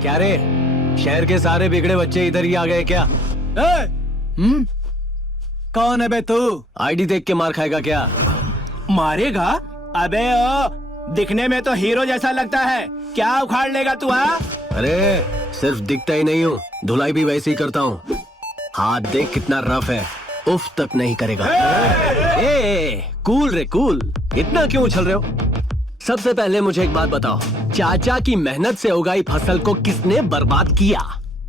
क्या रे, शहर के सारे बिगड़े बच्चे इधर ही आ गए क्या? कौन है बे तू? आईडी देख के मार खाएगा क्या? मारेगा? अबे ओ, दिखने में तो हीरो जैसा लगता है, क्या उखाड़ लेगा तू? अरे सिर्फ दिखता ही नहीं हूँ, धुलाई भी वैसे ही करता हूँ। हाथ देख कितना रफ है, उफ तक नहीं करेगा। कूल रे कूल, इतना क्यों उछल रहे हो? सबसे पहले मुझे एक बात बताओ, चाचा की मेहनत से उगाई फसल को किसने बर्बाद किया?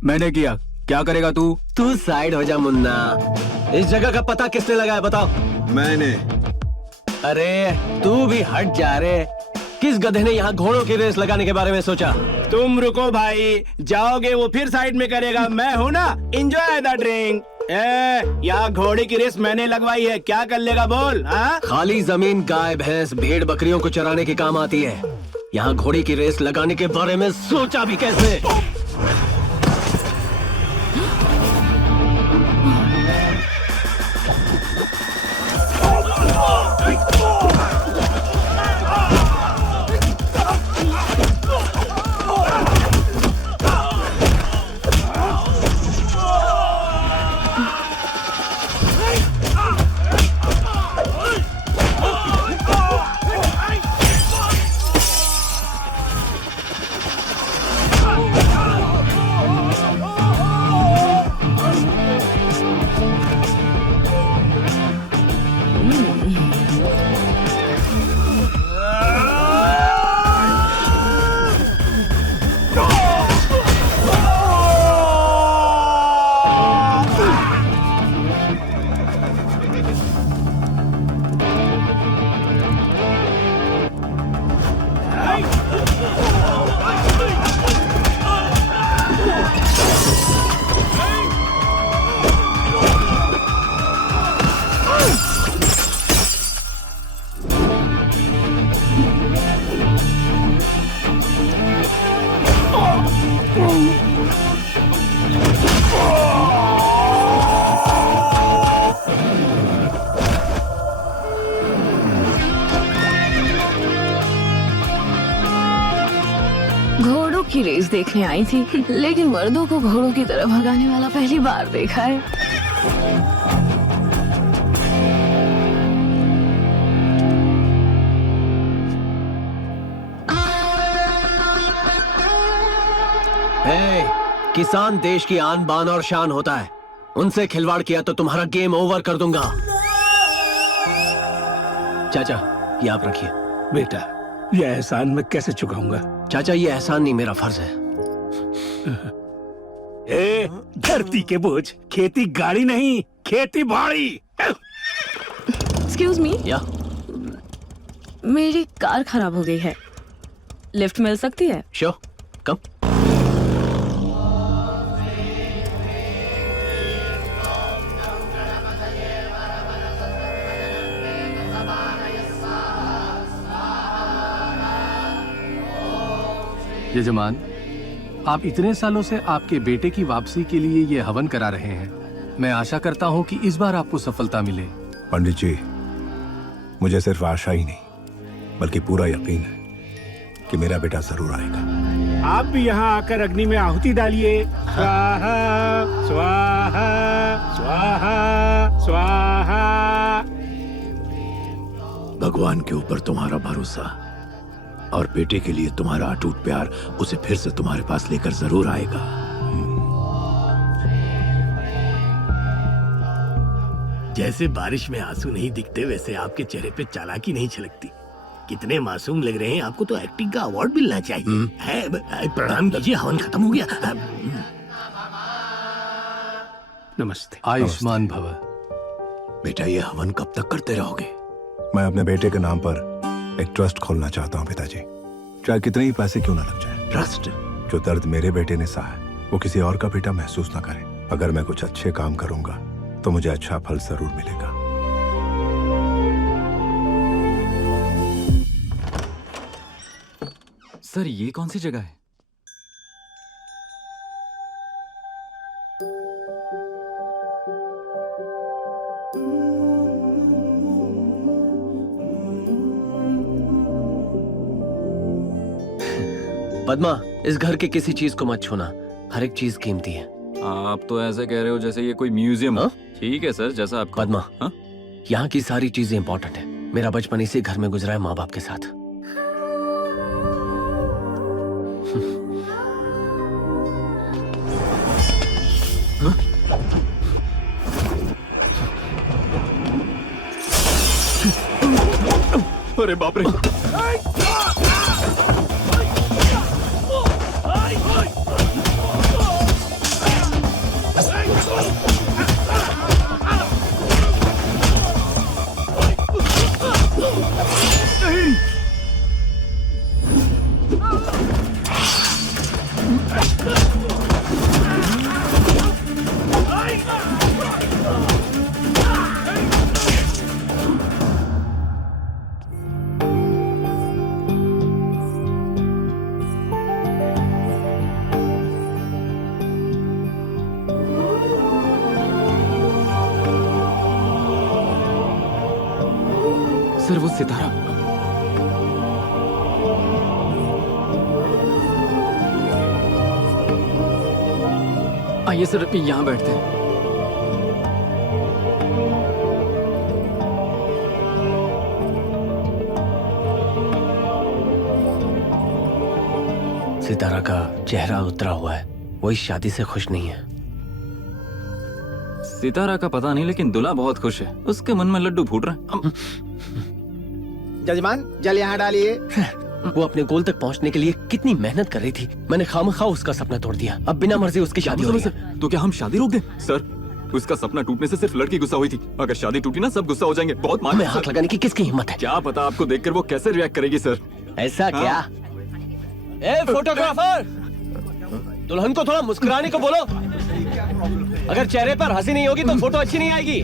मैंने किया। क्या करेगा तू? तू साइड हो जा मुन्ना। इस जगह का पता किसने लगाया बताओ? मैंने। अरे तू भी हट जा रे। किस गधे ने यहाँ घोड़ों की रेस लगाने के बारे में सोचा? तुम रुको भाई, जाओगे वो फिर साइड में करेगा, मैं हूँ ना, एंजॉय द ड्रिंक। यहाँ घोड़े की रेस मैंने लगवाई है, क्या कर लेगा बोल? खाली जमीन गाय भैंस भेड़ बकरियों को चराने के काम आती है, यहाँ घोड़ी की रेस लगाने के बारे में सोचा भी कैसे? घोड़ों की रेस देखने आई थी, लेकिन मर्दों को घोड़ों की तरह भगाने वाला पहली बार देखा है। किसान देश की आन बान और शान होता है, उनसे खिलवाड़ किया तो तुम्हारा गेम ओवर कर दूंगा। चाचा ये आप रखिए। बेटा, ये एहसान मैं कैसे चुकाऊंगा? चाचा ये एहसान नहीं, मेरा फर्ज है। धरती के बोझ, खेती गाड़ी नहीं, खेती बाड़ी। एक्सक्यूज मी, या मेरी कार खराब हो गई है, लिफ्ट मिल सकती है? श्योर, कम। यजमान, आप इतने सालों से आपके बेटे की वापसी के लिए ये हवन करा रहे हैं। मैं आशा करता हूँ कि इस बार आपको सफलता मिले। पंडित जी, मुझे सिर्फ आशा ही नहीं बल्कि पूरा यकीन है कि मेरा बेटा जरूर आएगा। आप भी यहाँ आकर अग्नि में आहुति डालिए। स्वाहा स्वाहा स्वाहा स्वाहा। भगवान के ऊपर तुम्हारा भरोसा और बेटे के लिए तुम्हारा अटूट प्यार उसे फिर से तुम्हारे पास लेकर जरूर आएगा। जैसे बारिश में आंसू नहीं दिखते, वैसे आपके चेहरे पे चालाकी नहीं छलकती। कितने मासूम लग रहे हैं, आपको तो एक्टिंग का अवार्ड मिलना चाहिए। है, प्रणाम कीजिए, हवन खत्म हो गया। नमस्ते। आयुष्मान भव। बेटा, ये हवन कब तक करते रहोगे? मैं अपने बेटे के नाम पर एक ट्रस्ट खोलना चाहता हूँ पिताजी, चाहे कितने ही पैसे क्यों ना लग जाए। ट्रस्ट? जो दर्द मेरे बेटे ने सहा है वो किसी और का बेटा महसूस ना करे। अगर मैं कुछ अच्छे काम करूंगा तो मुझे अच्छा फल जरूर मिलेगा। सर, ये कौन सी जगह है? पद्मा, इस घर के किसी चीज को मत छूना, हर एक चीज कीमती है। आप तो ऐसे कह रहे हो जैसे ये कोई म्यूजियम हो। हाँ? ठीक है सर, जैसा आपको। पद्मा, हाँ? यहाँ की सारी चीजें इंपॉर्टेंट है। मेरा बचपन इसी घर में गुजरा है माँ बाप के साथ। अरे बाप रे। सर वो सितारा। आइए सर, यहाँ बैठते हैं। सितारा का चेहरा उतरा हुआ है, वो इस शादी से खुश नहीं है। सितारा का पता नहीं, लेकिन दूल्हा बहुत खुश है। उसके मन में लड्डू फूट रहे हैं। जजमान जल यहाँ डालिए। वो अपने गोल तक पहुंचने के लिए कितनी मेहनत कर रही थी, मैंने खामखा उसका सपना तोड़ दिया। अब बिना मर्जी उसकी शादी हो रही है। तो क्या हम शादी रोक दें? सर, उसका सपना टूटने से सिर्फ लड़की गुस्सा हुई थी। अगर शादी टूटी ना, सब गुस्सा हो जाएंगे। बहुत हमें हाथ लगाने की किसकी हिम्मत है? क्या पता आपको देखकर वो कैसे रिएक्ट करेगी सर। ऐसा क्या? ए फोटोग्राफर, दुल्हन को थोड़ा मुस्कुराने को बोलो। अगर चेहरे पर हंसी नहीं होगी तो फोटो अच्छी नहीं आएगी।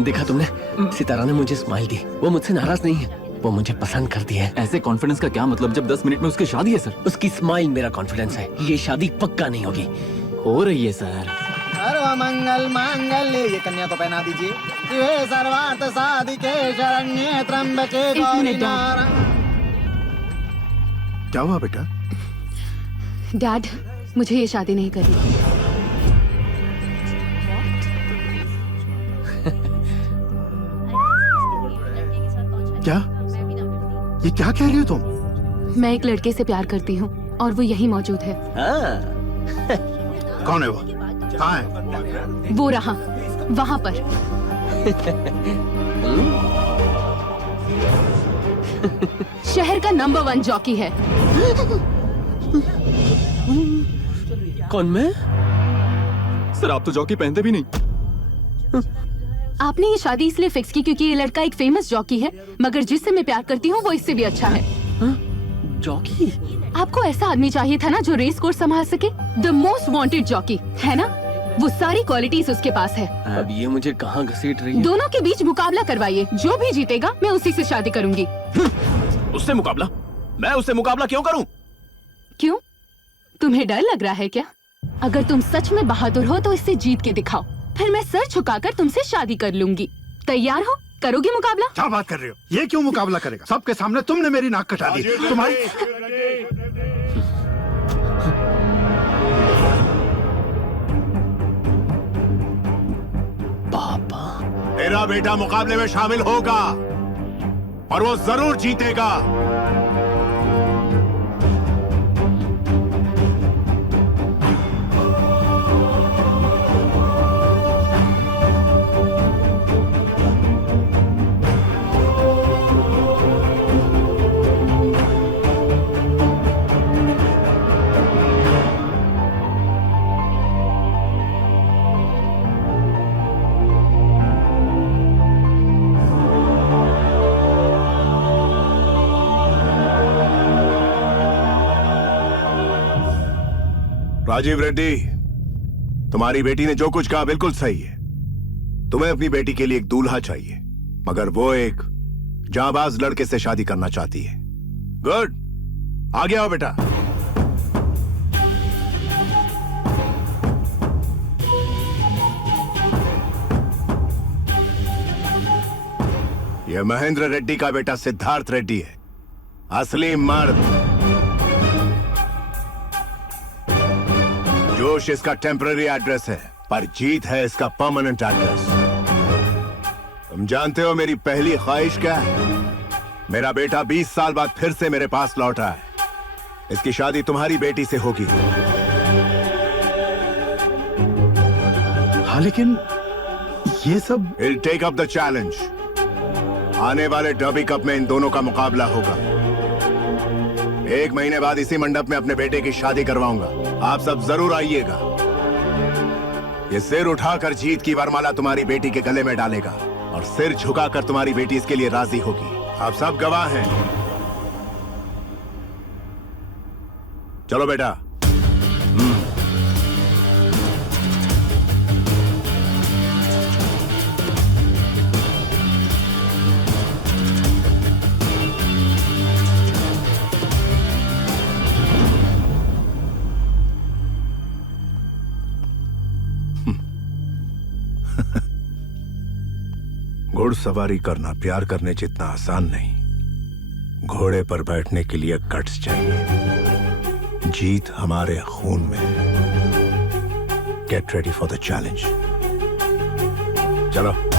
देखा तुमने, सितारा ने मुझे स्माइल दी। वो मुझसे नाराज नहीं है, वो मुझे पसंद करती है। ऐसे कॉन्फिडेंस का क्या मतलब जब 10 मिनट में उसकी शादी है सर। उसकी स्माइल मेरा कॉन्फिडेंस है। ये शादी पक्का नहीं होगी। हो रही है सर। सर्वमंगल मांगल्ये, ये कन्या को पहना दीजिए। शिवे सर्वार्थ साधिके शरण्ये त्र्यंबके गौरी नारायणी। क्या हुआ बेटा? डैड, मुझे ये शादी नहीं करनी। क्या? ये क्या कह रही हो तुम? मैं एक लड़के से प्यार करती हूँ और वो यहीं मौजूद है। कौन है वो? कहाँ है? वो रहा वहाँ पर। शहर का नंबर 1 जॉकी है। कौन मैं? सर आप तो जॉकी पहनते भी नहीं। आपने ये शादी इसलिए फिक्स की क्योंकि ये लड़का एक फेमस जॉकी है, मगर जिससे मैं प्यार करती हूँ वो इससे भी अच्छा है। जॉकी? आपको ऐसा आदमी चाहिए था ना जो रेस कोर्स संभाल सके। द मोस्ट वांटेड जॉकी, है ना? वो सारी क्वालिटीज उसके पास है। अब ये मुझे कहाँ घसीट रही है? दोनों के बीच मुकाबला करवाइए, जो भी जीतेगा मैं उसी से शादी करूंगी। उससे मुकाबला? मैं उससे मुकाबला क्यों करूं? क्यों? तुम्हें डर लग रहा है क्या? अगर तुम सच में बहादुर हो तो इससे जीत के दिखाओ, फिर मैं सर झुकाकर तुमसे शादी कर लूंगी। तैयार हो? करोगे मुकाबला? क्या बात कर रहे हो? ये क्यों मुकाबला करेगा? सबके सामने तुमने मेरी नाक कटा दी। तुम्हारी पापा, मेरा बेटा मुकाबले में शामिल होगा और वो जरूर जीतेगा। राजीव रेड्डी, तुम्हारी बेटी ने जो कुछ कहा बिल्कुल सही है। तुम्हें अपनी बेटी के लिए एक दूल्हा चाहिए, मगर वो एक जांबाज लड़के से शादी करना चाहती है। गुड, आगे आओ बेटा। यह महेंद्र रेड्डी का बेटा सिद्धार्थ रेड्डी है, असली मर्द। जोश इसका टेम्पररी एड्रेस है, पर जीत है इसका परमानेंट एड्रेस। तुम जानते हो मेरी पहली ख्वाहिश क्या है? मेरा बेटा 20 साल बाद फिर से मेरे पास लौटा है। इसकी शादी तुम्हारी बेटी से होगी। हाँ, लेकिन ये सब He'll take up the challenge। आने वाले डर्बी कप में इन दोनों का मुकाबला होगा। 1 महीने बाद इसी मंडप में अपने बेटे की शादी करवाऊंगा। आप सब जरूर आइएगा। ये सिर उठाकर जीत की वरमाला तुम्हारी बेटी के गले में डालेगा और सिर झुकाकर तुम्हारी बेटी इसके लिए राजी होगी। आप सब गवाह हैं। चलो बेटा। घुड़सवारी करना प्यार करने जितना आसान नहीं। घोड़े पर बैठने के लिए गट्स चाहिए। जीत हमारे खून में। Get ready for the challenge. चलो।